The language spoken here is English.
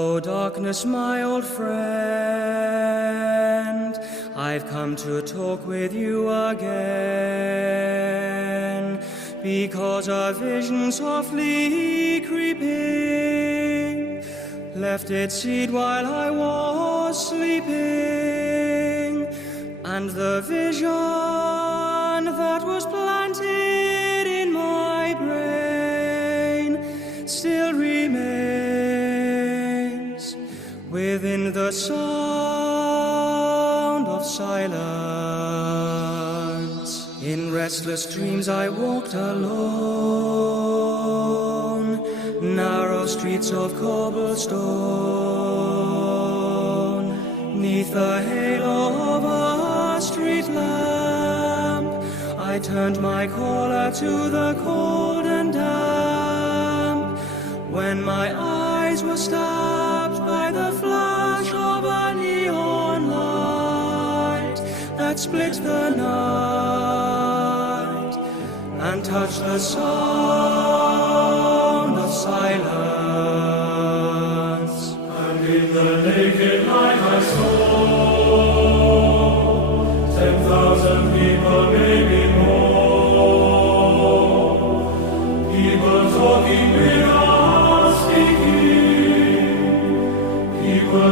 Oh, darkness, my old friend, I've come to talk with you again, because a vision softly creeping left its seed while I was sleeping, and the vision that was planted in my brain still remains within the sound of silence. In restless dreams I walked alone, narrow streets of cobblestone, 'neath the halo of a street lamp, I turned my caller to the cold and damp, when my eyes were stabbed by the flash of a neon light that split the night and touched the sound of silence. And in the naked light I saw 10,000 people, maybe more, people talking without speaking, people